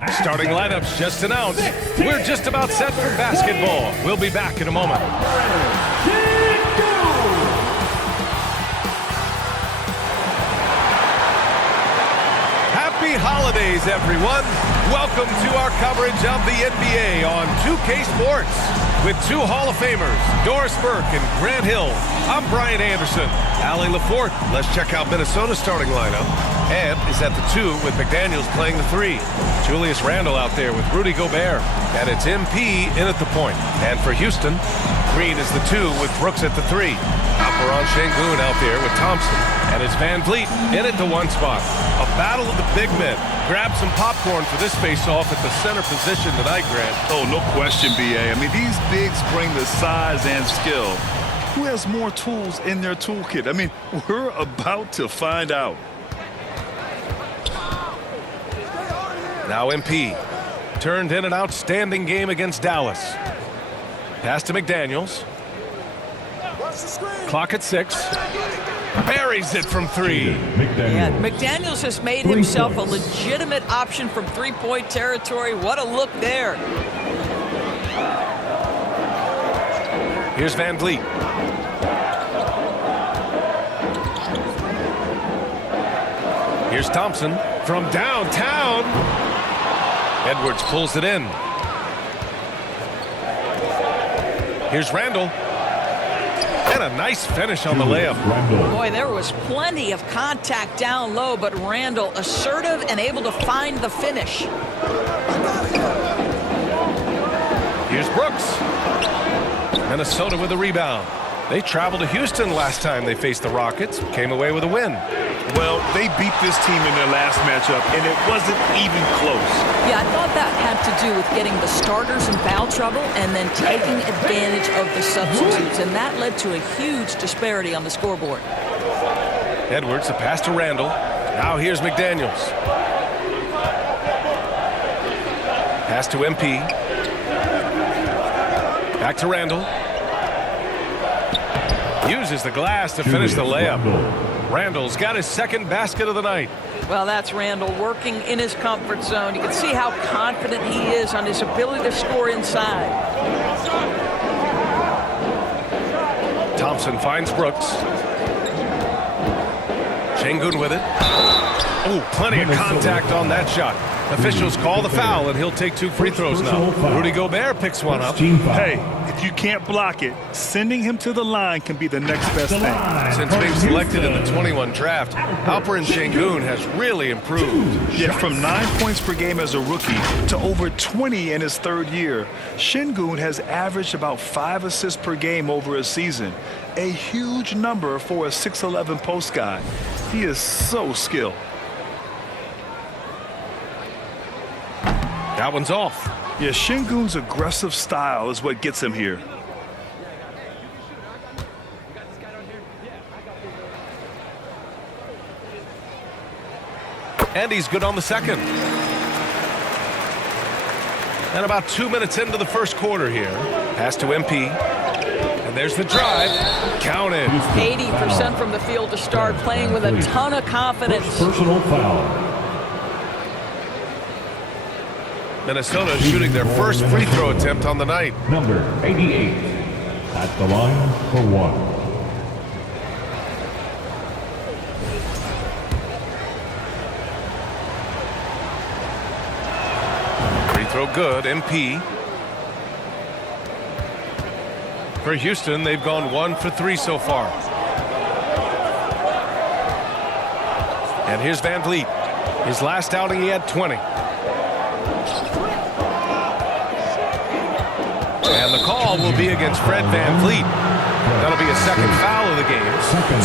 Starting lineups just announced. We're just about set for basketball. We'll be back in a moment. Happy holidays, everyone. Welcome to our coverage of the NBA on 2K Sports. With two Hall of Famers, Doris Burke and Grant Hill, I'm Brian Anderson. Allie LaForte. Let's check out Minnesota's starting lineup. Ant is at the 2 with McDaniels playing the 3. Julius Randle out there with Rudy Gobert. And it's MP in at the point. And for Houston, Green is the 2 with Brooks at the 3. Alperon Şengün out there with Thompson. And it's Van Vliet in at the 1 spot. A battle of the big men. Grab some popcorn for this face-off at the center position tonight, Grant. Oh, no question, B.A. I mean, these bigs bring the size and skill. Who has more tools in their toolkit? I mean, we're about to find out. Now MP turned in an outstanding game against Dallas. Pass to McDaniels. Clock at 6. Buries it from 3. Yeah, McDaniels has made himself a legitimate option from three-point territory. What a look there. Here's Van Vliet. Here's Thompson from downtown. Edwards pulls it in. Here's Randle. And a nice finish on the layup. Boy, there was plenty of contact down low, but Randle assertive and able to find the finish. Here's Brooks. Minnesota with a rebound. They traveled to Houston last time they faced the Rockets. Came away with a win. Well, they beat this team in their last matchup, and it wasn't even close. Yeah, I thought that had to do with getting the starters in foul trouble and then taking advantage of the substitutes, and that led to a huge disparity on the scoreboard. Edwards, a pass to Randle. Now here's McDaniels. Pass to MP. Back to Randle. Uses the glass to finish the layup. Randle's got his second basket of the night. Well, that's Randle working in his comfort zone. You can see how confident he is on his ability to score inside. Thompson finds Brooks. Şengün with it. Oh, plenty of contact on that shot. Officials call the foul, and he'll take 2 free throws now. Rudy Gobert picks one up. Hey, if you can't block it, sending him to the line can be the next best thing. Since being selected in the 21 draft, Alperon Şengün has really improved. Yeah, from 9 points per game as a rookie to over 20 in his 3rd year, Şengün has averaged about 5 assists per game over a season. A huge number for a 6'11" post guy. He is so skilled. That one's off. Yeah, Şengün's aggressive style is what gets him here. And he's good on the second. And about 2 minutes into the first quarter here. Pass to MP. And there's the drive. Counted. 80% from the field to start, playing with a ton of confidence. Personal foul. Minnesota shooting their first free throw attempt on the night. Number 88 at the line for 1. Free throw good. MP. For Houston, they've gone 1 for 3 so far. And here's Van Vliet. His last outing, he had 20. And the call will be against Fred Van Vliet. That'll be a second foul of the game.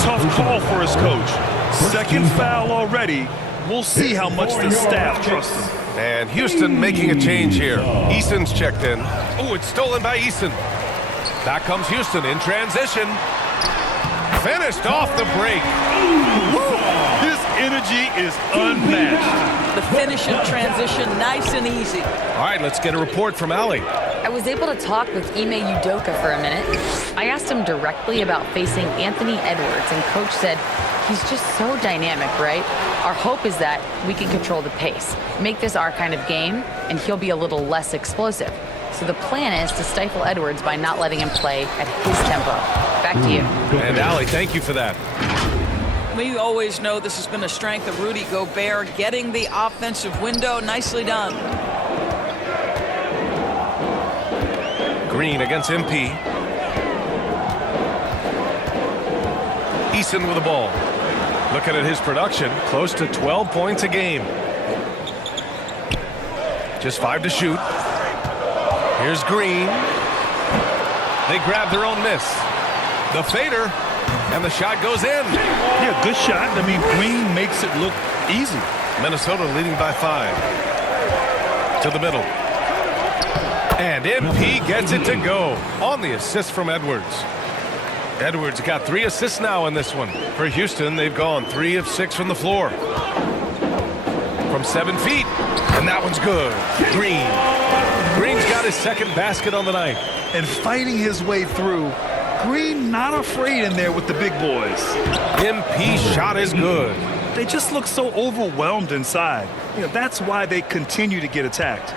Tough call for his coach. Second foul already. We'll see how much the staff trusts him. And Houston making a change here. Eason's checked in. Oh, it's stolen by Eason. Back comes Houston in transition. finished off the break. His energy is unmatched. The finish in transition, nice and easy. All right, let's get a report from Allie. I was able to talk with Ime Udoka for a minute. I asked him directly about facing Anthony Edwards, and Coach said he's just so dynamic, right? Our hope is that we can control the pace, make this our kind of game, and he'll be a little less explosive. So the plan is to stifle Edwards by not letting him play at his tempo. Back to you. And Allie, thank you for that. We always know this has been a strength of Rudy Gobert, getting the offensive window. Nicely done. Green against MP. Eason with the ball. Looking at his production, close to 12 points a game. Just 5 to shoot. Here's Green. They grab their own miss. The fader, and the shot goes in. Yeah, good shot. I mean, Green makes it look easy. Minnesota leading by 5. To the middle. And MP gets it to go on the assist from Edwards. Edwards got 3 assists now in this one. For Houston, they've gone 3 of 6 from the floor. From 7 feet, and that one's good. Green. Green's got his second basket on the night. And fighting his way through. Green not afraid in there with the big boys. MP shot is good. They just look so overwhelmed inside. You know, that's why they continue to get attacked.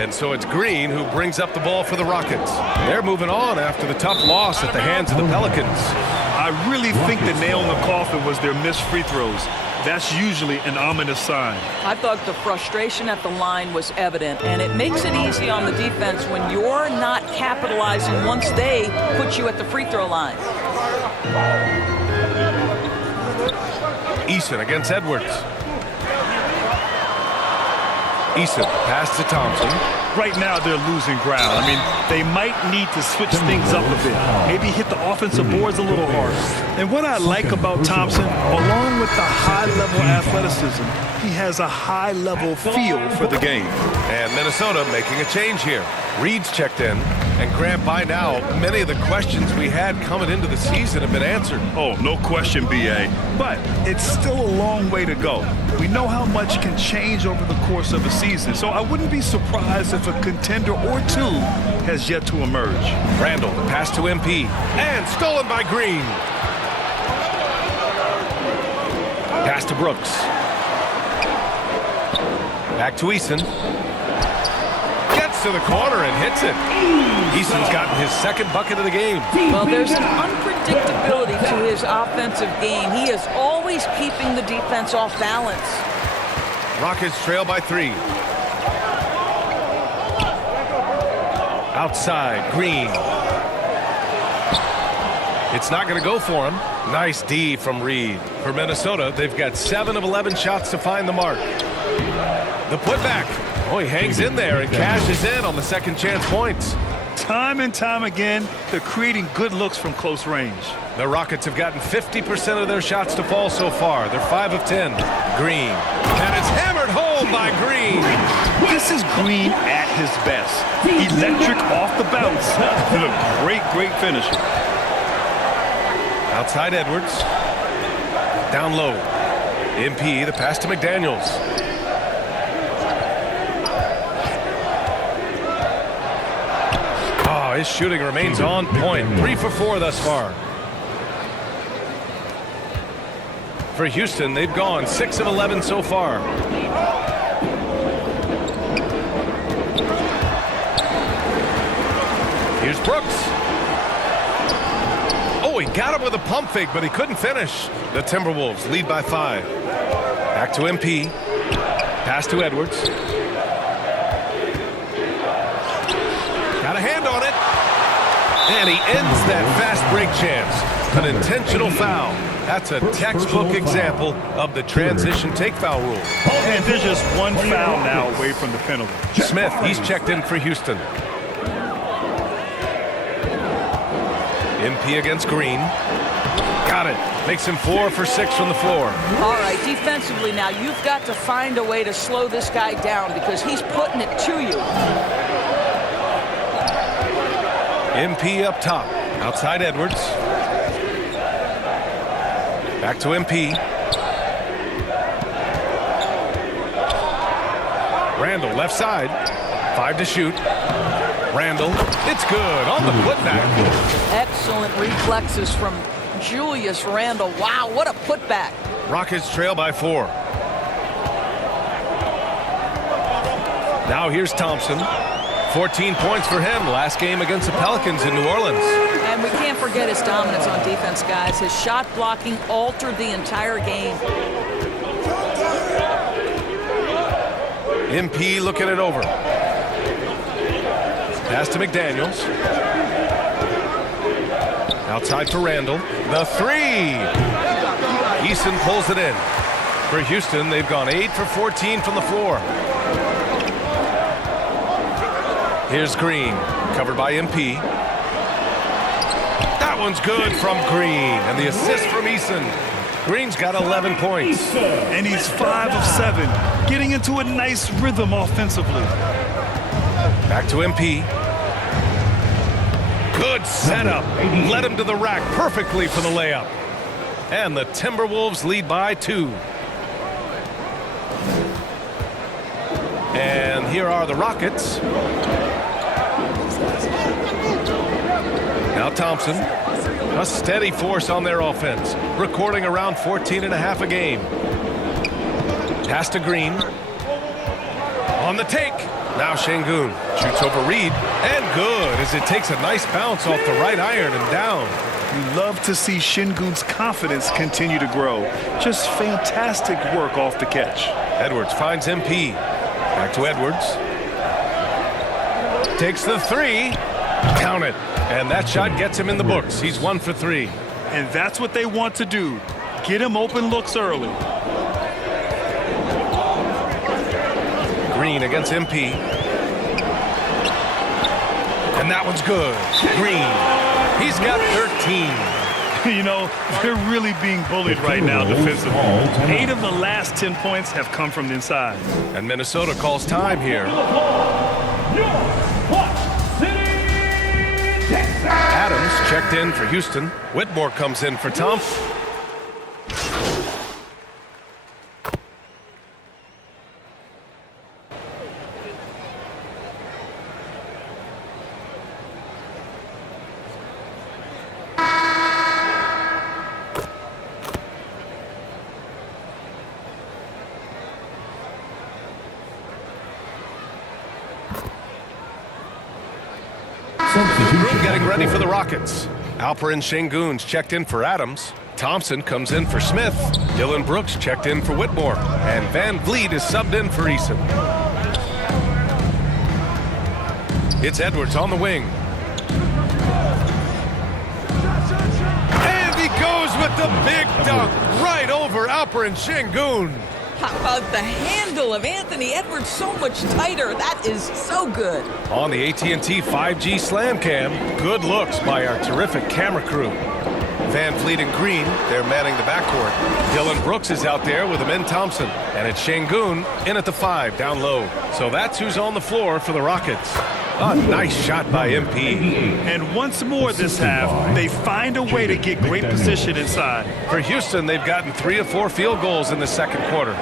And so it's Green who brings up the ball for the Rockets. They're moving on after the tough loss at the hands of the Pelicans. I really think the nail in the coffin was their missed free throws. That's usually an ominous sign. I thought the frustration at the line was evident, and it makes it easy on the defense when you're not capitalizing once they put you at the free throw line. Eason against Edwards. Eason, pass to Thompson. Right now, they're losing ground. I mean, they might need to switch things up a bit. Maybe hit the offensive boards a little harder. And what I like about Thompson, along with the high-level athleticism, he has a high-level feel for the game. And Minnesota making a change here. Reed's checked in. And Grant, by now, many of the questions we had coming into the season have been answered. Oh, no question, B.A. But it's still a long way to go. We know how much can change over the course of a season, so I wouldn't be surprised if a contender or two has yet to emerge. Randall, the pass to MP. And stolen by Green. Pass to Brooks. Back to Eason. Gets to the corner and hits it. Eason's gotten his second bucket of the game. Well, there's an unpredictability to his offensive game. He is always keeping the defense off balance. Rockets trail by 3. Outside, Green. It's not going to go for him. Nice D from Reed. For Minnesota, they've got 7 of 11 shots to find the mark. The putback. Oh, he hangs in there and cashes in on the second chance points. Time and time again, they're creating good looks from close range. The Rockets have gotten 50% of their shots to fall so far. They're 5 of 10. Green. And it's hammered home by Green. This is Green at his best. Electric off the bounce. And a great, great finisher. Outside Edwards. Down low. MP, the pass to McDaniels. Oh, his shooting remains on point. 3 for 4 thus far. For Houston, they've gone 6 of 11 so far. Here's Brooks. Oh, he got him with a pump fake, but he couldn't finish. The Timberwolves lead by 5. Back to MP. Pass to Edwards. Got a hand on it. And he ends that fast break chance. An intentional foul. That's a textbook example of the transition take foul rule. And there's just one foul now away from the penalty. Smith, he's checked in for Houston. MP against Green. Got it. Makes him 4 for 6 from the floor. All right, defensively now, you've got to find a way to slow this guy down because he's putting it to you. MP up top. Outside Edwards. Back to MP. Randall, left side. 5 to shoot. Randall, it's good on the putback. Excellent reflexes from Julius Randle. Wow, what a putback. Rockets trail by 4. Now here's Thompson. 14 points for him last game against the Pelicans in New Orleans. And we can't forget his dominance on defense, guys. His shot blocking altered the entire game. MP looking it over. Pass to McDaniels. Outside to Randall. The 3. Eason pulls it in. For Houston, they've gone 8 for 14 from the floor. Here's Green, covered by MP. That one's good from Green, and the assist from Eason. Green's got 11 points. And he's 5 of 7, getting into a nice rhythm offensively. Back to MP. Good setup. Led him to the rack perfectly for the layup. And the Timberwolves lead by 2. And here are the Rockets. Now Thompson, a steady force on their offense, recording around 14.5 a game. Pass to Green. On the take. Now Şengün shoots over Reed, and good as it takes a nice bounce off the right iron and down. You love to see Şengün's confidence continue to grow. Just fantastic work off the catch. Edwards finds MP. Back to Edwards. Takes the 3. Count it. And that shot gets him in the books. He's 1 for 3. And that's what they want to do. Get him open looks early. Green against MP. And that one's good. Green. He's got 13. You know, they're really being bullied right now defensively. 8 of the last 10 points have come from the inside. And Minnesota calls time here. Adams checked in for Houston. Whitmore comes in for Thompson. Getting ready for the Rockets. Alperen Şengün's checked in for Adams. Thompson comes in for Smith. Dylan Brooks checked in for Whitmore. And Van Vliet is subbed in for Eason. It's Edwards on the wing. And he goes with the big dunk right over Alperen Şengün. How about the handle of Anthony Edwards so much tighter? That is so good. On the AT&T 5G Slam Cam, good looks by our terrific camera crew. Van Vliet and Green, they're manning the backcourt. Dylan Brooks is out there with Amin Thompson. And it's Şengün in at the 5, down low. So that's who's on the floor for the Rockets. A nice shot by MP. And once more this half, they find a way to get great position inside. For Houston, they've gotten 3 of 4 field goals in the second quarter.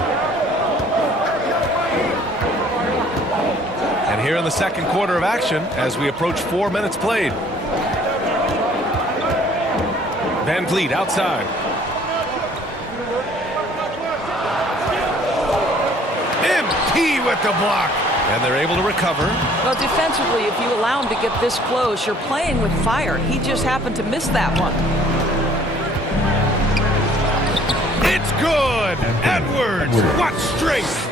And here in the second quarter of action, as we approach 4 minutes played. Van Vliet outside. MP with the block. And they're able to recover. Well, defensively, if you allow him to get this close, you're playing with fire. He just happened to miss that one. It's good. Edwards, what strength.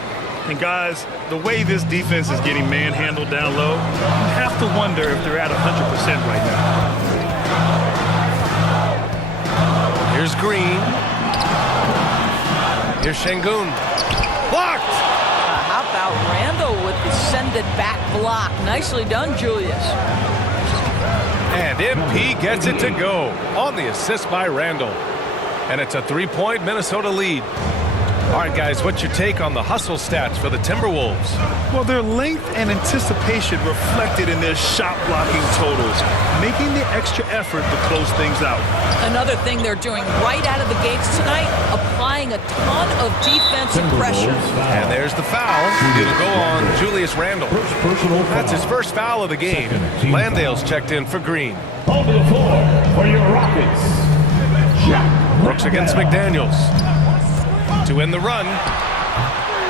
And guys, the way this defense is getting manhandled down low, you have to wonder if they're at 100% right now. Here's Green. Here's Şengün. Blocked. How about Randall with the send-it-back block? Nicely done, Julius. And MP gets it to go on the assist by Randall. And it's a 3-point Minnesota lead. All right, guys, what's your take on the hustle stats for the Timberwolves? Well, their length and anticipation reflected in their shot blocking totals, making the extra effort to close things out. Another thing they're doing right out of the gates tonight, applying a ton of defensive pressure. And there's the foul. It'll go on Julius Randle. That's his first foul of the game. Landale's checked in for Green. On the floor for your Rockets, Brooks against McDaniels. To end the run.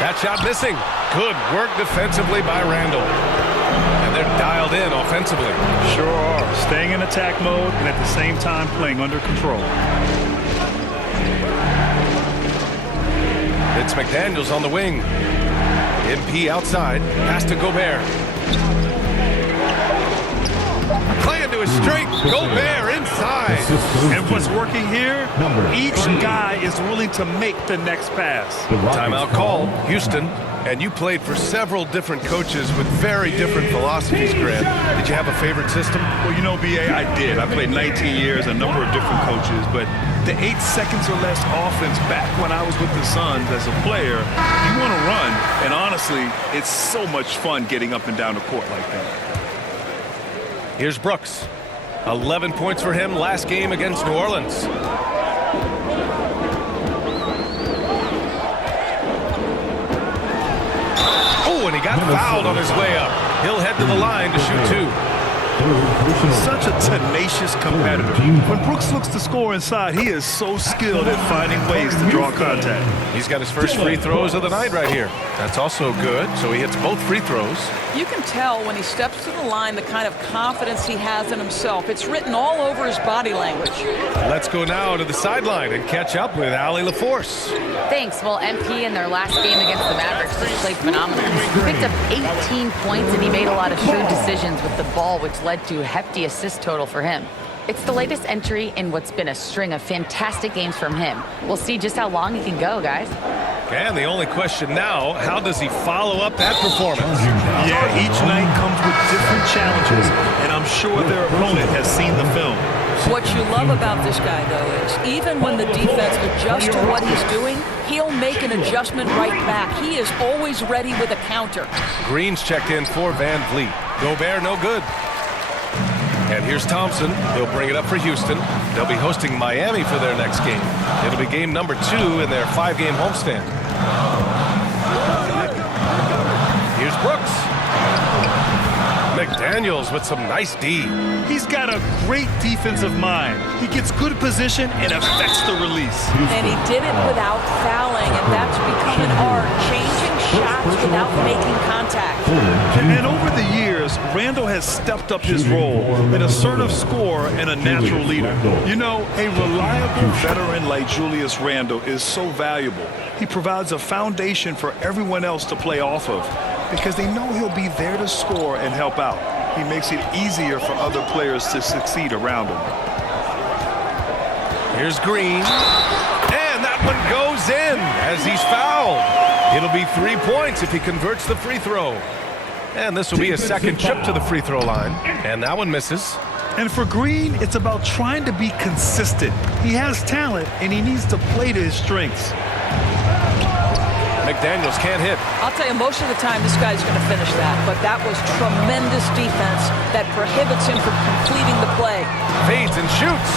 That shot missing. Good work defensively by Randle. And they're dialed in offensively. Sure are. Staying in attack mode and at the same time playing under control. It's McDaniels on the wing. MP outside. Pass to Gobert. Playing to his strength. Gobert inside. And what's working here, each guy is willing to make the next pass. Timeout call, Houston. And you played for several different coaches with very different philosophies, Grant. Did you have a favorite system? Well, you know, BA, I did. I played 19 years, a number of different coaches, but the 8 seconds or less offense back when I was with the Suns as a player, you want to run, and honestly, it's so much fun getting up and down the court like that. Here's Brooks. 11 points for him last game against New Orleans. Oh, and he got fouled on his way up. He'll head to the line to shoot 2. Such a tenacious competitor. When Brooks looks to score inside, he is so skilled at finding ways to draw contact. He's got his first free throws of the night right here. That's also good, so he hits both free throws. You can tell when he steps to the line the kind of confidence he has in himself. It's written all over his body language. Let's go now to the sideline and catch up with Allie LaForce. Thanks. Well, MP in their last game against the Mavericks just played phenomenal. He picked up 18 points and he made a lot of shrewd decisions with the ball, which led to a hefty assist total for him. It's the latest entry in what's been a string of fantastic games from him. We'll see just how long he can go, guys. And the only question now, how does he follow up that performance? Yeah, each night comes with different challenges, and I'm sure their opponent has seen the film. What you love about this guy, though, is even when the defense adjusts to what he's doing, he'll make an adjustment right back. He is always ready with a counter. Green's checked in for Van Vliet. Gobert, no good. And here's Thompson. He'll bring it up for Houston. They'll be hosting Miami for their next game. It'll be game number 2 in their 5-game homestand. Here's Brooks. McDaniels with some nice D. He's got a great defensive mind. He gets good position and affects the release. And he did it without fouling, and that's become an art, changing shots without making contact. And over the years, Randle has stepped up his role, an assertive scorer and a natural leader. You know, a reliable veteran like Julius Randle is so valuable. He provides a foundation for everyone else to play off of because they know he'll be there to score and help out. He makes it easier for other players to succeed around him. Here's Green. And that one goes in as he's fouled. It'll be 3 points if he converts the free throw. And this will be a second trip to the free throw line. And that one misses. And for Green, it's about trying to be consistent. He has talent, and he needs to play to his strengths. McDaniels can't hit. I'll tell you, most of the time this guy's going to finish that, but that was tremendous defense that prohibits him from completing the play. Fades and shoots.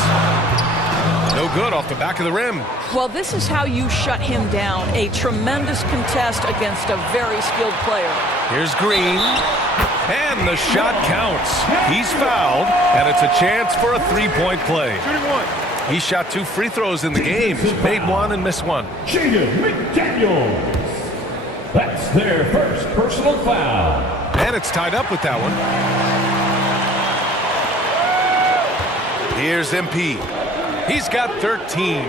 No good off the back of the rim. Well, this is how you shut him down. A tremendous contest against a very skilled player. Here's Green. And the shot counts. He's fouled, and it's a chance for a 3-point play. He shot 2 free throws in the game. Made 1 and missed 1. Jaden McDaniels. That's their first personal foul. And it's tied up with that one. Here's MP. He's got 13.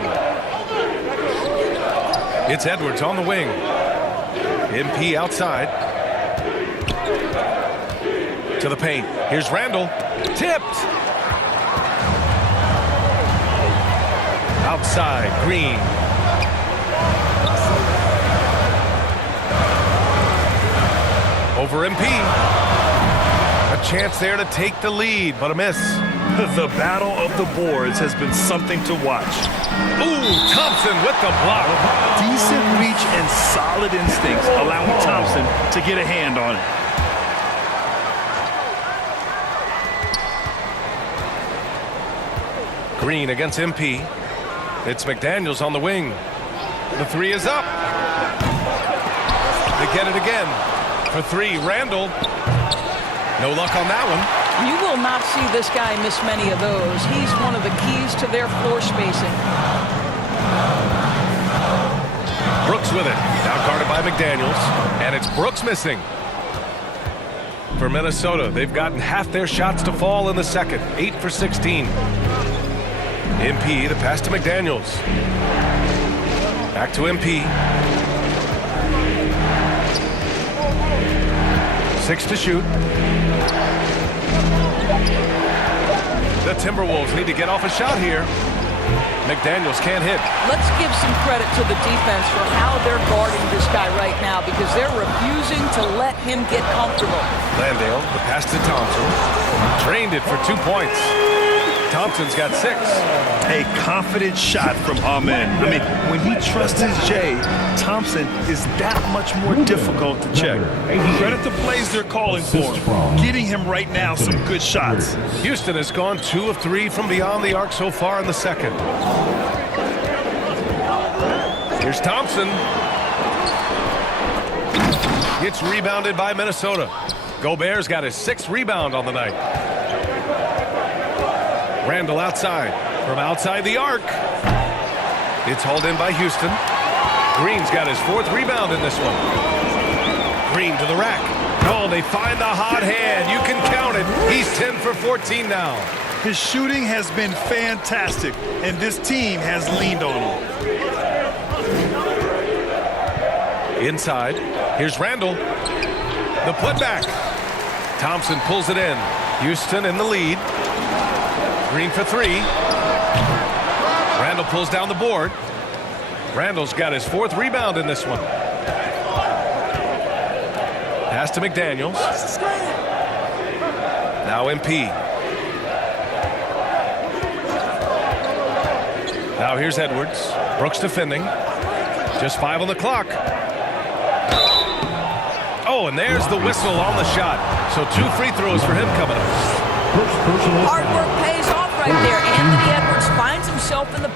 It's Edwards on the wing. MP outside. To the paint. Here's Randle. Tipped. Outside, Green. Over MP. A chance there to take the lead, but a miss. The battle of the boards has been something to watch. Ooh, Thompson with the block. Decent reach and solid instincts, allowing Thompson to get a hand on it. Green against MP. It's McDaniels on the wing. The three is up. They get it again. For three, Randall. No luck on that one. You will not see this guy miss many of those. He's one of the keys to their floor spacing. Brooks with it. Now guarded by McDaniels. And it's Brooks missing. For Minnesota, they've gotten half their shots to fall in the second. 8 for 16. MP, the pass to McDaniels. Back to MP. 6 to shoot. The Timberwolves need to get off a shot here. McDaniels can't hit. Let's give some credit to the defense for how they're guarding this guy right now because they're refusing to let him get comfortable. Landale, the pass to Thompson. Drained it for 2 points. Thompson's got 6. A confident shot from Amen. I mean, when he trusts his Jay, Thompson is that much more difficult to check. Credit the plays they're calling for him. Getting him right now some good shots. Houston has gone 2 of 3 from beyond the arc so far in the second. Here's Thompson. Gets rebounded by Minnesota. Gobert's got his 6th rebound on the night. Randall outside. From outside the arc. It's hauled in by Houston. Green's got his 4th rebound in this one. Green to the rack. Oh, they find the hot hand. You can count it. He's 10 for 14 now. His shooting has been fantastic, and this team has leaned on him. Inside. Here's Randall. The putback. Thompson pulls it in. Houston in the lead. Green for 3. Randall pulls down the board. Randall's got his 4th rebound in this one. Pass to McDaniels. Now MP. Now here's Edwards. Brooks defending. Just 5 on the clock. Oh, and there's the whistle on the shot. So 2 free throws for him coming up. Hard work pays off right there. Anthony Edwards finds himself in the...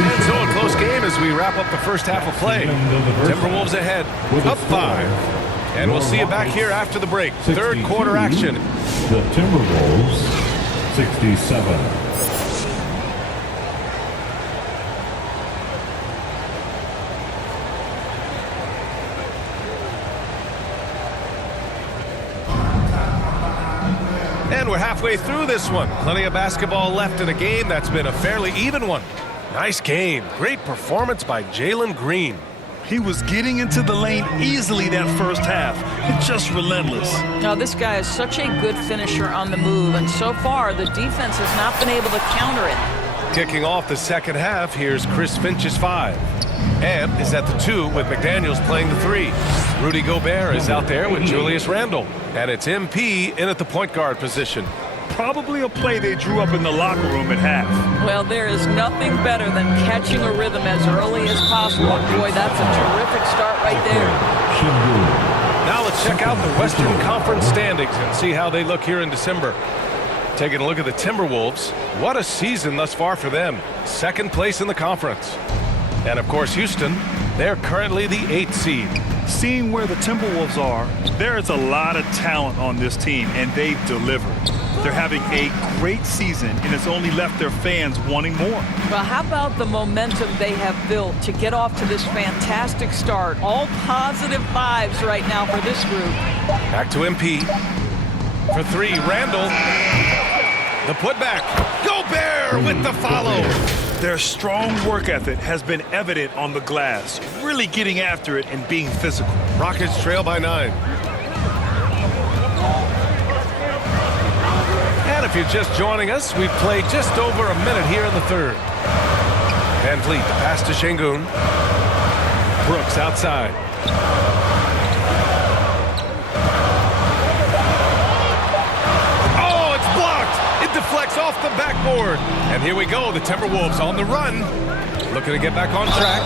And so a close game as we wrap up the first half of play. Timberwolves ahead, up 5. And we'll see you back here after the break. Third quarter action. The Timberwolves, 67. And we're halfway through this one. Plenty of basketball left in a game that's been a fairly even one. Nice game. Great performance by Jalen Green. He was getting into the lane easily that first half. Just relentless. Now, this guy is such a good finisher on the move, and so far, the defense has not been able to counter it. Kicking off the second half, here's Chris Finch's 5. Amp is at the 2 with McDaniels playing the 3. Rudy Gobert is out there with Julius Randle. And it's MP in at the point guard position. Probably a play they drew up in the locker room at half. Well, there is nothing better than catching a rhythm as early as possible. Boy, that's a terrific start right there. Now let's check out the Western Conference standings and see how they look here in December. Taking a look at the Timberwolves. What a season thus far for them. 2nd place in the conference. And, of course, Houston, they're currently the 8th seed. Seeing where the Timberwolves are, there is a lot of talent on this team, and they've delivered. They're having a great season, and it's only left their fans wanting more. Well, how about the momentum they have built to get off to this fantastic start? All positive vibes right now for this group. Back to MP. For 3, Randall. The putback. Gobert with the follow. Their strong work ethic has been evident on the glass, really getting after it and being physical. Rockets trail by 9. And if you're just joining us, we've played just over a minute here in the third. Van Vliet, the pass to Şengün. Brooks outside. Oh, it's blocked. It deflects off the backboard. And here we go. The Timberwolves on the run. Looking to get back on track.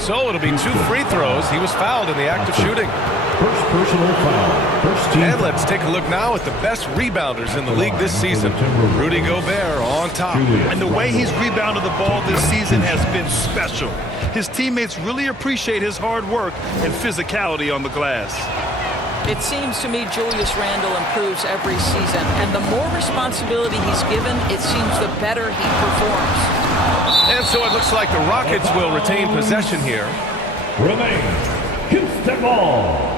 So it'll be 2 free throws. He was fouled in the act of shooting. First personal foul. First team. And let's take a look now at the best rebounders in the league this season. Rudy Gobert on top. And the way he's rebounded the ball this season has been special. His teammates really appreciate his hard work and physicality on the glass. It seems to me Julius Randle improves every season, and the more responsibility he's given, it seems the better he performs. And so it looks like the Rockets will retain possession here. Remain. Houston ball.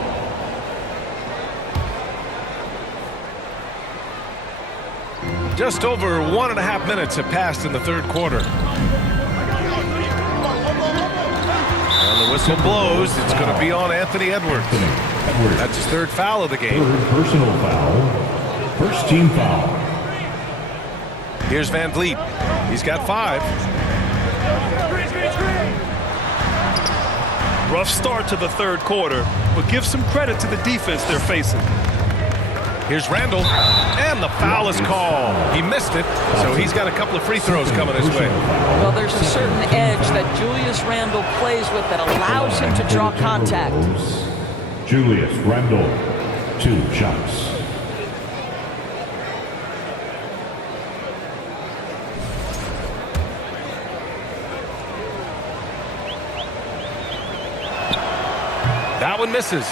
Just over 1.5 minutes have passed in the third quarter. And the whistle blows. It's going to be on Anthony Edwards. That's his 3rd foul of the game. 3rd personal foul. First team foul. Here's Van Vliet. He's got 5. Rough start to the third quarter, but give some credit to the defense they're facing. Here's Randle, and the foul is called. He missed it, so he's got a couple of free throws coming his way. Well, there's a certain edge that Julius Randle plays with that allows him to draw contact. Julius Randle, 2 shots. That one misses.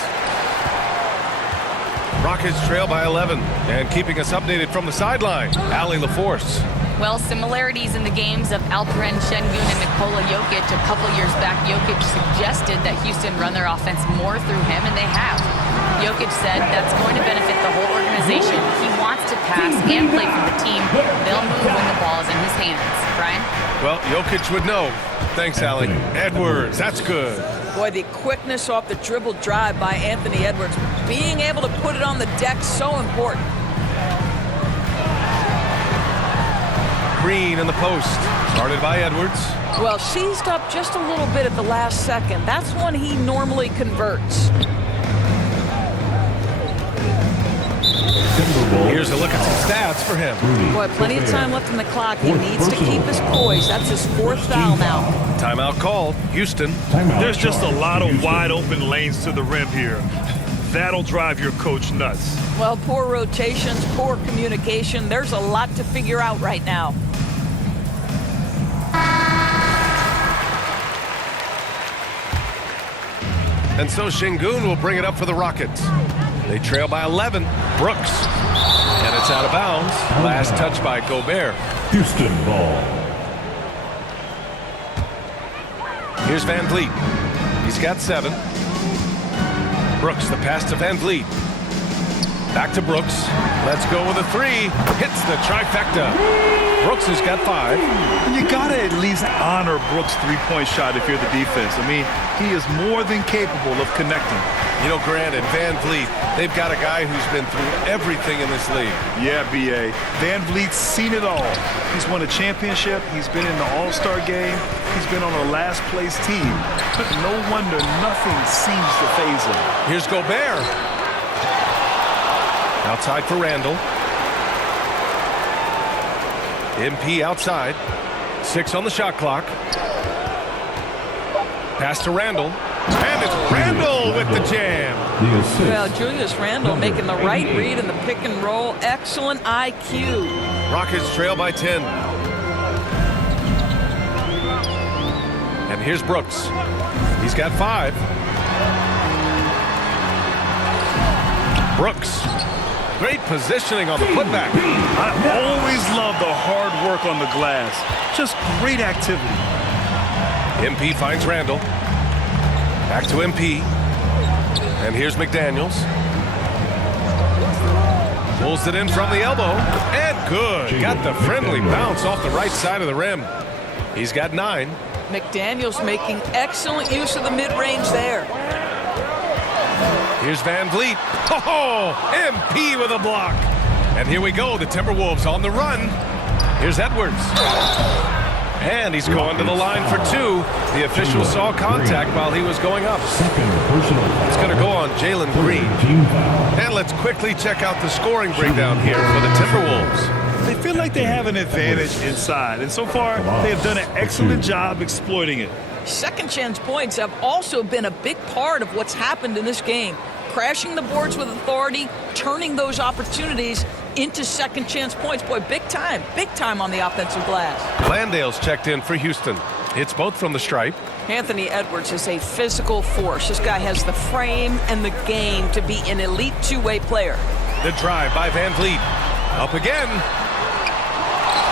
Rockets trail by 11, and keeping us updated from the sideline, Allie LaForce. Well, similarities in the games of Alperen Şengün and Nikola Jokic. A couple years back, Jokic suggested that Houston run their offense more through him, and they have. Jokic said that's going to benefit the whole organization. He wants to pass and play for the team. They'll move when the ball is in his hands. Brian? Well, Jokic would know. Thanks, Allie. Edwards, that's good. Boy, the quickness off the dribble drive by Anthony Edwards. Being able to put it on the deck, so important. Green in the post. Started by Edwards. Well, seized up just a little bit at the last second. That's when he normally converts. Here's a look at some stats for him. Boy, plenty of time left in the clock. He needs to keep his poise. That's his 4th foul now. Timeout called. Houston. There's just a lot of wide open lanes to the rim here. That'll drive your coach nuts. Well, poor rotations, poor communication. There's a lot to figure out right now. And so Şengün will bring it up for the Rockets. They trail by 11. Brooks. And it's out of bounds. Last touch by Gobert. Houston ball. Here's Van Vliet. He's got 7. Brooks, the pass to Van Vliet. Back to Brooks. Let's go with a 3. Hits the trifecta. Brooks has got 5. You gotta at least honor Brooks' 3-point shot if you're the defense. I mean, he is more than capable of connecting. You know, granted, Van Vliet, they've got a guy who's been through everything in this league. Yeah, B.A. Van Vliet's seen it all. He's won a championship. He's been in the All-Star game. He's been on a last-place team. But no wonder nothing seems to faze him. Here's Gobert. Outside for Randle. MP outside. 6 on the shot clock. Pass to Randle. And it's Randle with the jam. Well, Julius Randle making the right read in the pick and roll. Excellent IQ. Rockets trail by 10. And here's Brooks. He's got 5. Brooks. Great positioning on the putback. I always love the hard work on the glass. Just great activity. MP finds Randle. Back to MP. And here's McDaniels. Pulls it in from the elbow. And good. Got the friendly bounce off the right side of the rim. He's got 9. McDaniels making excellent use of the mid-range there. Here's Van Vliet. Oh, MP with a block. And here we go. The Timberwolves on the run. Here's Edwards. And he's going to the line for 2. The official saw contact while he was going up. Second personal foul. It's going to go on Jalen Green. Team foul. And let's quickly check out the scoring breakdown here for the Timberwolves. They feel like they have an advantage inside, and so far they have done an excellent job exploiting it. Second chance points have also been a big part of what's happened in this game. Crashing the boards with authority, turning those opportunities into second chance points. Boy, big time on the offensive glass. Landale's checked in for Houston. It's both from the stripe. Anthony Edwards is a physical force. This guy has the frame and the game to be an elite two-way player. The drive by Van Vliet. Up again.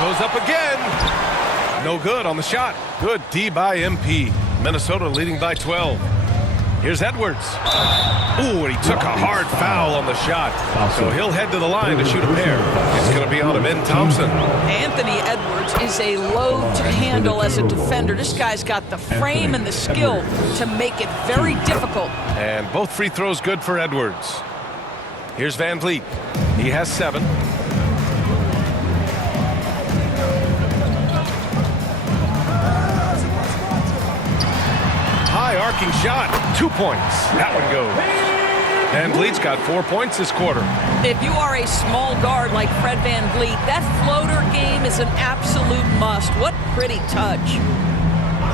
Goes up again. No good on the shot. Good D by MP. Minnesota leading by 12. Here's Edwards. Ooh, and he took a hard foul on the shot. So he'll head to the line to shoot a pair. It's going to be on him in Thompson. Anthony Edwards is a load to handle as a defender. This guy's got the frame and the skill to make it very difficult. And both free throws good for Edwards. Here's Van Vliet. He has 7. High arcing shot. 2 points. That one goes. Van Vliet's got 4 points this quarter. If you are a small guard like Fred Van Vliet, that floater game is an absolute must. What pretty touch.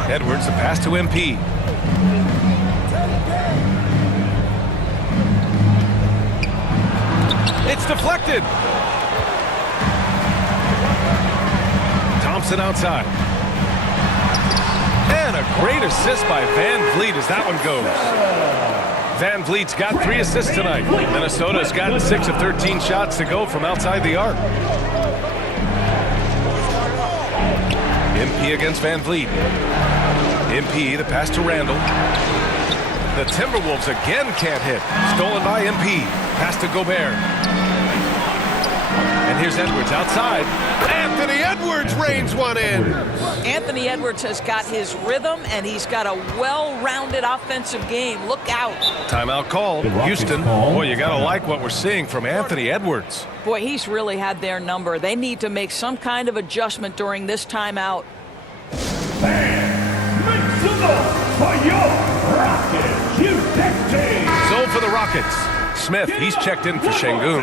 Edwards, the pass to MP. It's deflected. Thompson outside. And a great assist by Van Vliet as that one goes. Van Vliet's got 3 assists tonight. Minnesota's got 6 of 13 shots to go from outside the arc. MP against Van Vliet. MP, the pass to Randall. The Timberwolves again can't hit. Stolen by MP. Pass to Gobert. And here's Edwards outside. Anthony Edwards reigns one in. Anthony Edwards has got his rhythm, and he's got a well-rounded offensive game. Look out. Timeout called. Houston. Boy, you got to like what we're seeing from Anthony Edwards. Boy, he's really had their number. They need to make some kind of adjustment during this timeout. Make some noise for your Rockets Houston team. So for the Rockets, Smith, he's checked in for Şengün,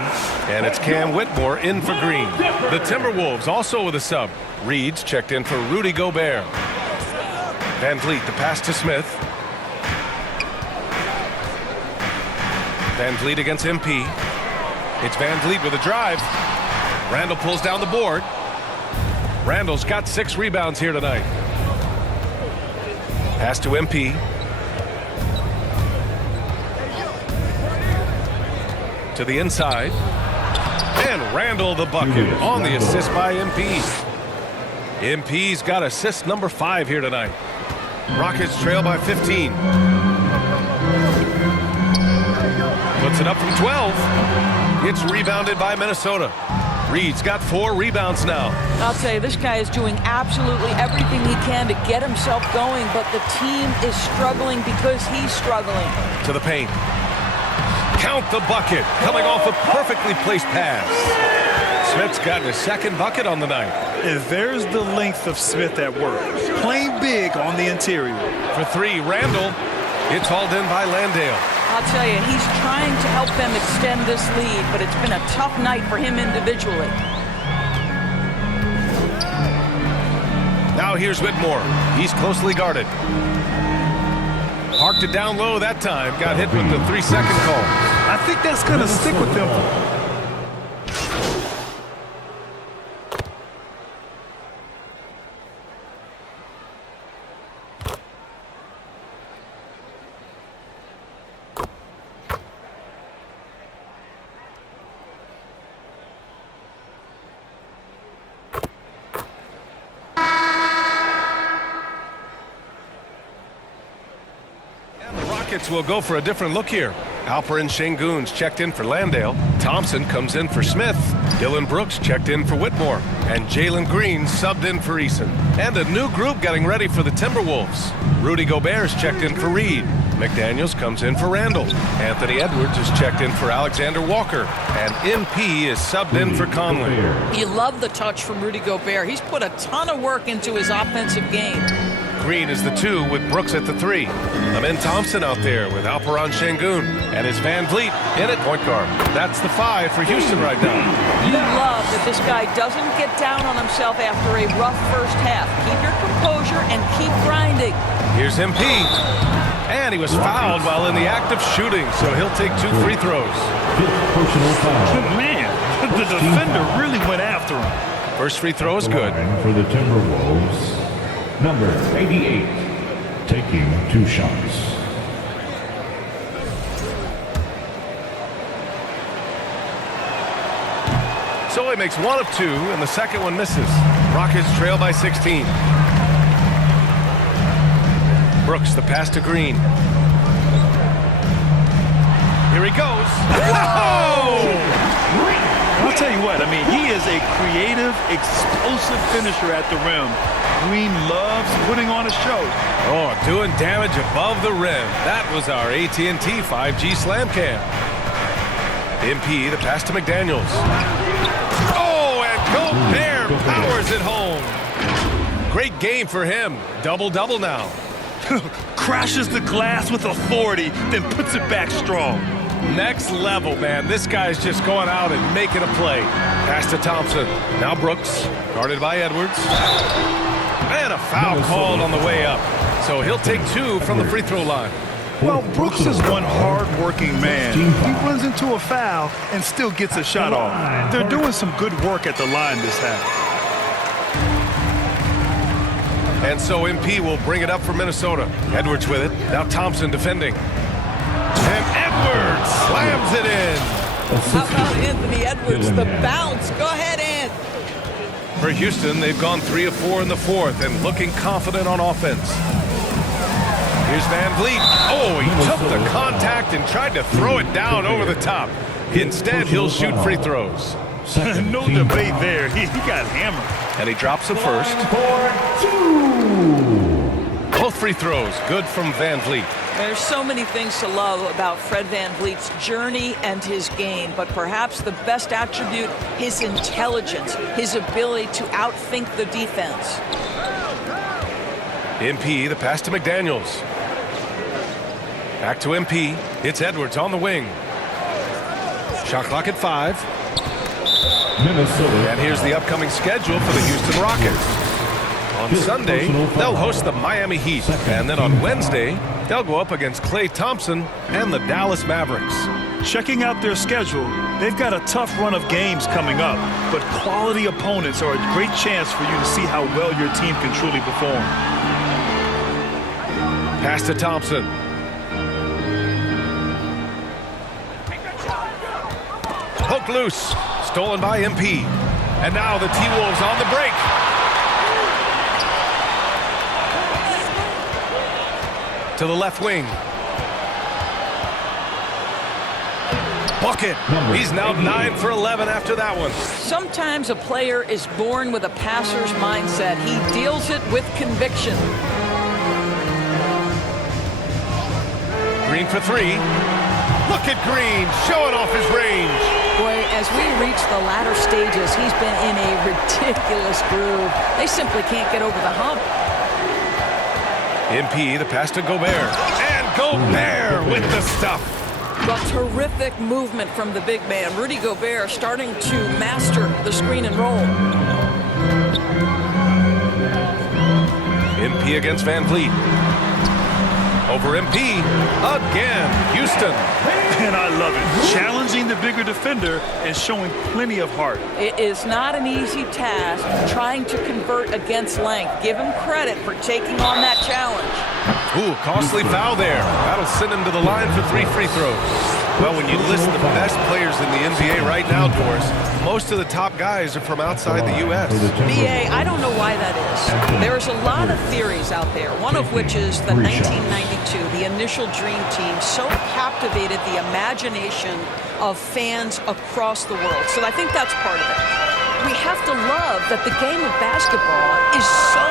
and it's Cam Whitmore in for Green. The Timberwolves also with a sub. Reed's checked in for Rudy Gobert. Van Vliet, the pass to Smith. Van Vliet against MP. It's Van Vliet with a drive. Randall pulls down the board. Randall's got 6 rebounds here tonight. Pass to MP. To the inside. And Randall the bucket on the assist by MP. MP's got assist number 5 here tonight. Rockets trail by 15. Puts it up from 12. It's rebounded by Minnesota. Reed's got 4 rebounds now. I'll tell you, this guy is doing absolutely everything he can to get himself going, but the team is struggling because he's struggling. To the paint. Count the bucket. Coming off a perfectly placed pass. Smith's got his 2nd bucket on the night. And there's the length of Smith at work. Playing big on the interior. For 3, Randall. It's hauled in by Landale. I'll tell you, he's trying to help them extend this lead, but it's been a tough night for him individually. Now here's Whitmore. He's closely guarded. Parked it down low that time. Got hit with the 3-second call. I think that's going to stick with them. Will go for a different look here. Alper and Şengün's checked in for Landale. Thompson comes in for Smith. Dylan Brooks checked in for Whitmore. And Jalen Green subbed in for Eason. And a new group getting ready for the Timberwolves. Rudy Gobert's checked in for Reed. McDaniels comes in for Randall. Anthony Edwards is checked in for Alexander Walker. And MP is subbed in for Conley. You love the touch from Rudy Gobert. He's put a ton of work into his offensive game. Green is the 2 with Brooks at the 3. Amin Thompson out there with Alperon Şengün. And it's Van Vliet in at point guard. That's the 5 for Houston right now. You love that this guy doesn't get down on himself after a rough first half. Keep your composure and keep grinding. Here's MP. And he was fouled while in the act of shooting, so he'll take 2 free throws. Personal foul. Man, the defender really went after him. First free throw is good. For the Timberwolves, number 88, taking 2 shots. So he makes 1 of 2, and the second one misses. Rockets trail by 16. Brooks, the pass to Green. Here he goes. Oh! I'll tell you what, I mean, he is a creative, explosive finisher at the rim. Green loves putting on a show. Oh, doing damage above the rim. That was our AT&T 5G slam cam. MP, the pass to McDaniels. Oh, and Gobert powers it home. Great game for him. Double-double now. Crashes the glass with authority, then puts it back strong. Next level, man. This guy's just going out and making a play. Pass to Thompson. Now Brooks, guarded by Edwards. And a foul called on the way up. So he'll take 2 from the free throw line. Well, Brooks is one hard-working man. He runs into a foul and still gets a shot off. They're doing some good work at the line this half. And so MP will bring it up for Minnesota. Edwards with it. Now Thompson defending. And Edwards slams it in. How about Anthony Edwards, the bounce? Go ahead, Ant. For Houston, they've gone 3 of 4 in the 4th and looking confident on offense. Here's Van Vliet. Oh, he took the contact and tried to throw it down over the top. Instead, he'll shoot free throws. No debate there. He got hammered. And he drops the first. Both free throws good from Van Vliet. There's so many things to love about Fred Van Vliet's journey and his game, but perhaps the best attribute, his intelligence, his ability to outthink the defense. MP, the pass to McDaniels. Back to MP. It's Edwards on the wing. Shot clock at 5. Minnesota. And here's the upcoming schedule for the Houston Rockets. On Sunday, they'll host the Miami Heat. And then on Wednesday, they'll go up against Klay Thompson and the Dallas Mavericks. Checking out their schedule, they've got a tough run of games coming up, but quality opponents are a great chance for you to see how well your team can truly perform. Pass to Thompson. Hook loose. Stolen by MP. And now the T-Wolves on the break. To the left wing. Bucket. He's now 9 for 11 after that one. Sometimes a player is born with a passer's mindset. He deals it with conviction. Green for 3. Look at Green showing off his range. Boy, as we reach the latter stages, he's been in a ridiculous groove. They simply can't get over the hump. MP, the pass to Gobert. And Gobert with the stuff. But terrific movement from the big man. Rudy Gobert starting to master the screen and roll. MP against Van Vliet. Over MP. Again, Houston. And I love it. Challenging the bigger defender and showing plenty of heart. It is not an easy task trying to convert against length. Give him credit for taking on that challenge. Ooh, costly foul there. That'll send him to the line for 3 free throws. Well, when you list the best players in the NBA right now, Doris, most of the top guys are from outside the U.S. BA, I don't know why that is. There's a lot of theories out there, one of which is the 1992, the initial Dream Team, so captivated the imagination of fans across the world. So I think that's part of it. We have to love that the game of basketball is so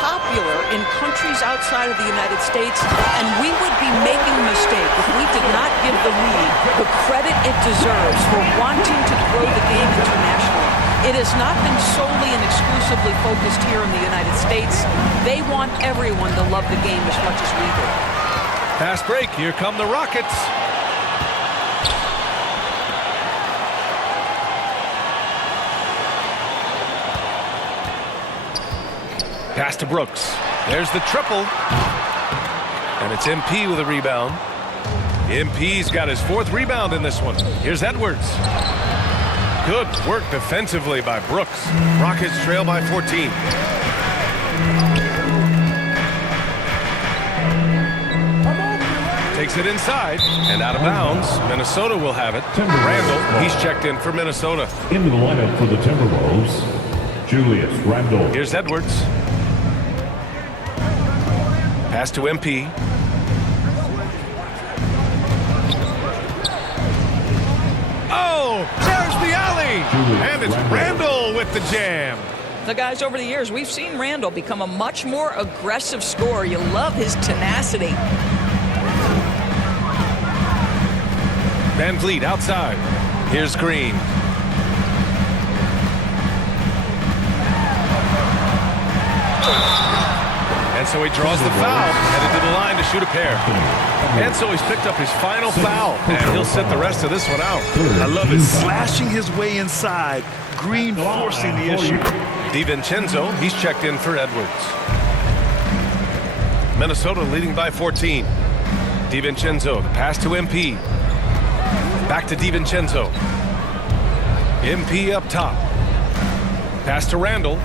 popular in countries outside of the United States, and we would be making a mistake if we did not give the league the credit it deserves for wanting to grow the game internationally. It has not been solely and exclusively focused here in the United States. They want everyone to love the game as much as we do. Fast break. Here come the Rockets. Pass to Brooks. There's the triple. And it's MP with a rebound. MP's got his 4th rebound in this one. Here's Edwards. Good work defensively by Brooks. Rockets trail by 14. Takes it inside and out of bounds. Minnesota will have it. Randall, he's checked in for Minnesota. Into the lineup for the Timberwolves, Julius Randle. Here's Edwards. Pass to MP. Oh, there's the alley. And it's Randall with the jam. The guys, over the years, we've seen Randall become a much more aggressive scorer. You love his tenacity. Van Vliet outside. Here's Green. And so he draws the foul, headed to the line to shoot a pair. And so he's picked up his final foul, and he'll sit the rest of this one out. I love it. Slashing his way inside. Green forcing the issue. DiVincenzo, he's checked in for Edwards. Minnesota leading by 14. DiVincenzo, the pass to MP. Back to DiVincenzo. MP up top. Pass to Randall.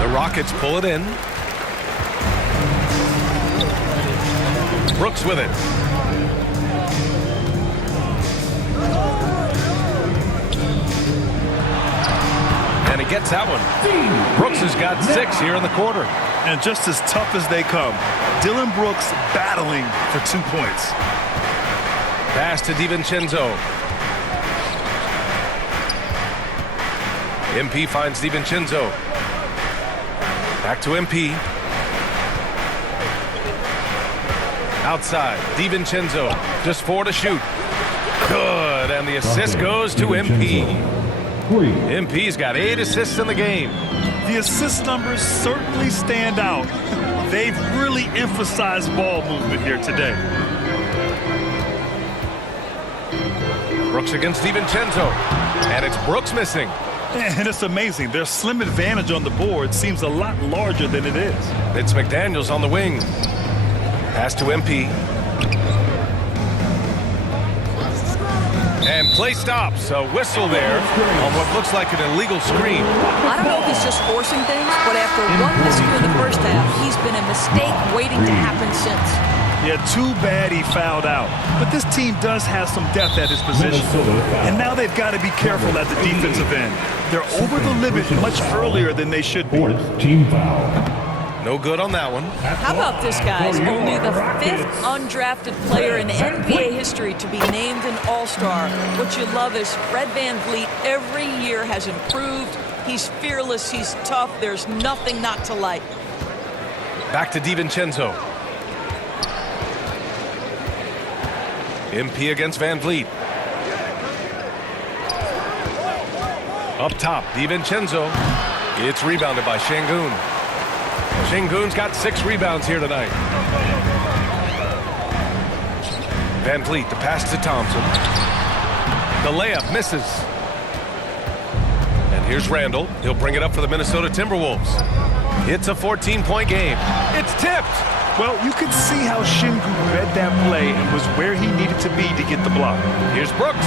The Rockets pull it in. Brooks with it. And he gets that one. Brooks has got 6 here in the quarter. And just as tough as they come, Dillon Brooks battling for 2 points. Pass to DiVincenzo. MP finds DiVincenzo. Back to MP. Outside, DiVincenzo. Just 4 to shoot. Good, and the assist goes to MP. MP's got 8 assists in the game. The assist numbers certainly stand out. They've really emphasized ball movement here today. Brooks against DiVincenzo. And it's Brooks missing. And it's amazing. Their slim advantage on the board seems a lot larger than it is. It's McDaniels on the wing. Pass to MP. And play stops. A whistle there on what looks like an illegal screen. I don't know if he's just forcing things, but after one miscue in the first half, he's been a mistake waiting to happen since. Yeah, too bad he fouled out. But this team does have some depth at his position. And now they've got to be careful at the defensive end. They're over the limit much earlier than they should be. 4th team foul. No good on that one. How about this, guys? Only the 5th undrafted player in NBA history to be named an All-Star. What you love is Fred VanVleet every year has improved. He's fearless. He's tough. There's nothing not to like. Back to DiVincenzo. MP against VanVleet. Up top, DiVincenzo. It's rebounded by Şengün. Şengün's got 6 rebounds here tonight. VanVleet, the pass to Thompson. The layup misses. And here's Randall. He'll bring it up for the Minnesota Timberwolves. It's a 14-point game. It's tipped. Well, you could see how Şengün read that play and was where he needed to be to get the block. Here's Brooks.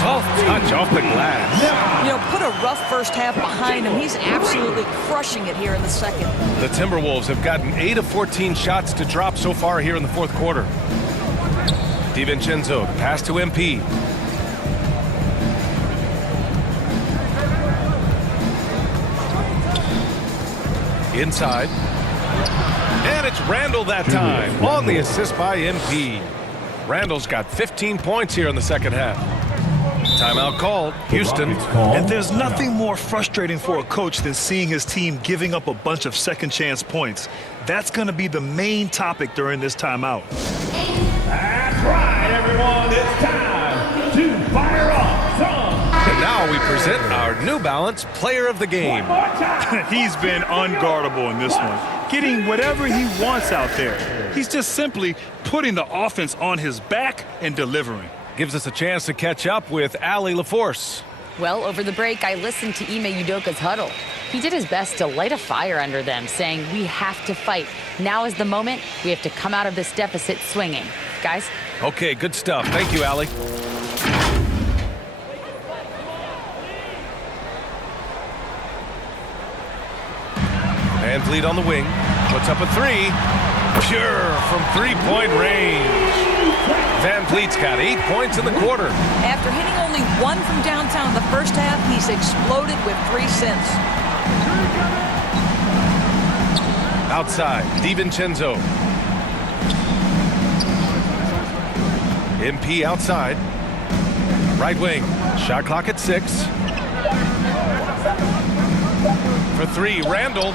Soft touch off the glass. You know, put a rough first half behind him. He's absolutely crushing it here in the second. The Timberwolves have gotten 8 of 14 shots to drop so far here in the 4th quarter. DiVincenzo, pass to MP. Inside. And it's Randall that time on the assist by MP. Randall's got 15 points here in the second half. Timeout called. Houston. And there's nothing more frustrating for a coach than seeing his team giving up a bunch of second chance points. That's going to be the main topic during this timeout. That's right, everyone. It's time to fire up some. And now we present our New Balance Player of the Game. He's been unguardable in this one, getting whatever he wants out there. He's just simply putting the offense on his back and delivering. Gives us a chance to catch up with Allie LaForce. Well, over the break, I listened to Ime Udoka's huddle. He did his best to light a fire under them, saying, we have to fight. Now is the moment. We have to come out of this deficit swinging. Guys? Okay, good stuff. Thank you, Allie. Van Vliet on the wing. Puts up a three. Pure from three-point range. Van Vliet's got 8 points in the quarter. After hitting only one from downtown in the first half, he's exploded with 3 since. Outside, DiVincenzo. MP outside. Right wing. Shot clock at 6. For 3, Randall.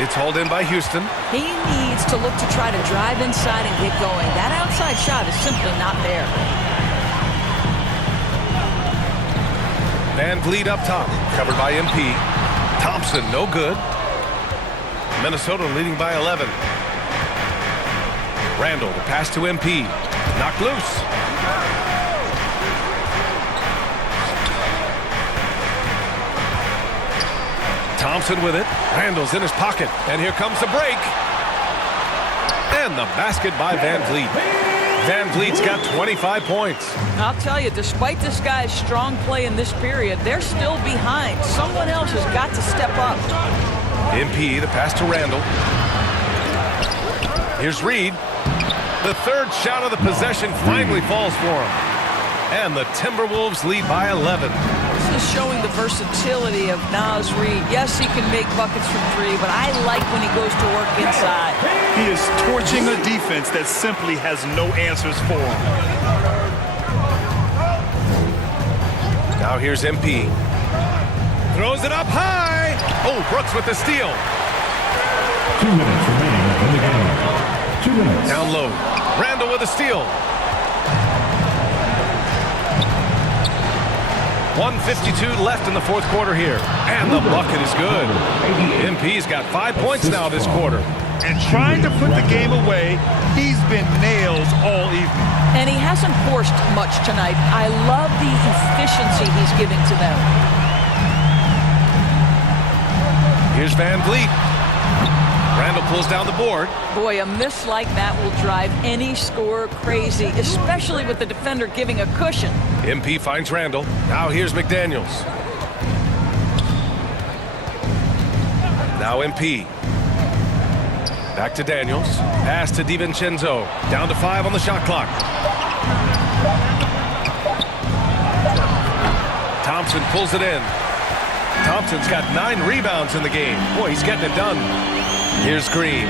It's hauled in by Houston. He needs to look to try to drive inside and get going. That outside shot is simply not there. Van Vliet up top, covered by MP. Thompson, no good. Minnesota leading by 11. Randall, the pass to MP. Knocked loose. Thompson with it. Randall's in his pocket. And here comes the break. And the basket by Van Vliet. Van Vliet's got 25 points. I'll tell you, despite this guy's strong play in this period, they're still behind. Someone else has got to step up. MP, the pass to Randall. Here's Reed. The third shot of the possession finally falls for him. And the Timberwolves lead by 11. This is showing the versatility of Naz Reid. Yes, he can make buckets from 3, but I like when he goes to work inside. He is torching a defense that simply has no answers for him. Now here's MP. Throws it up high. Oh, Brooks with the steal. 2 minutes remaining in the game. 2 minutes. Down low. Randall with a steal. 1:52 left in the fourth quarter here. And the bucket is good. MP's got 5 points now this quarter. And trying to put the game away, he's been nails all evening. And he hasn't forced much tonight. I love the efficiency he's giving to them. Here's Van Vliet. Randall pulls down the board. Boy, a miss like that will drive any scorer crazy, especially with the defender giving a cushion. MP finds Randall. Now here's McDaniels. Now MP. Back to Daniels. Pass to DiVincenzo. Down to 5 on the shot clock. Thompson pulls it in. Thompson's got 9 rebounds in the game. Boy, he's getting it done. Here's Green.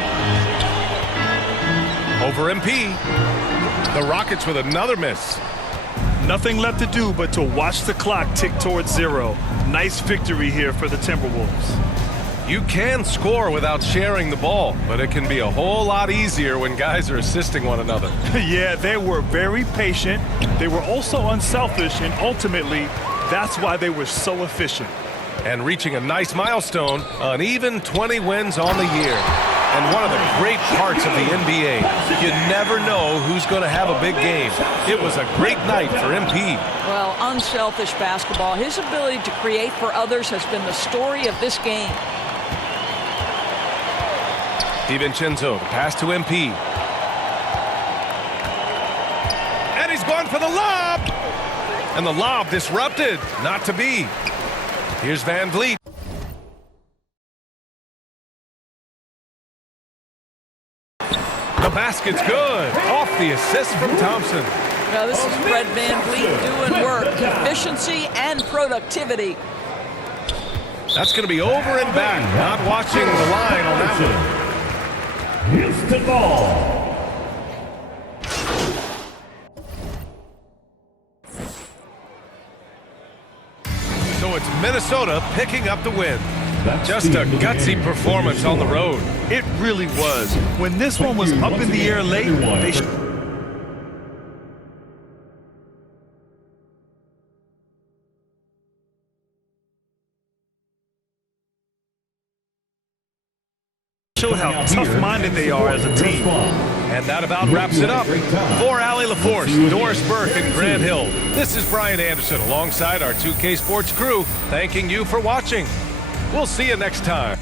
Over MP. The Rockets with another miss. Nothing left to do but to watch the clock tick towards 0. Nice victory here for the Timberwolves. You can score without sharing the ball, but it can be a whole lot easier when guys are assisting one another. Yeah, they were very patient. They were also unselfish, and ultimately, that's why they were so efficient. And reaching a nice milestone, an even 20 wins on the year. And one of the great parts of the NBA, you never know who's going to have a big game. It was a great night for MP. Well, unselfish basketball. His ability to create for others has been the story of this game. DiVincenzo, the pass to MP. And he's going for the lob! And the lob disrupted, not to be. Here's Van Vliet. The basket's good. Off the assist from Thompson. Now this is Fred Van Vliet doing work. Efficiency and productivity. That's going to be over and back. Not watching the line on that one. Houston ball. it's Minnesota picking up the win. That's Just the a end of the gutsy game. performance on the road. It really was. When this one was up in the air late, they showed how tough-minded they are as a team. And that about wraps it up. For Allie LaForce, Doris Burke, and Grant Hill, this is Brian Anderson alongside our 2K Sports crew, thanking you for watching. We'll see you next time.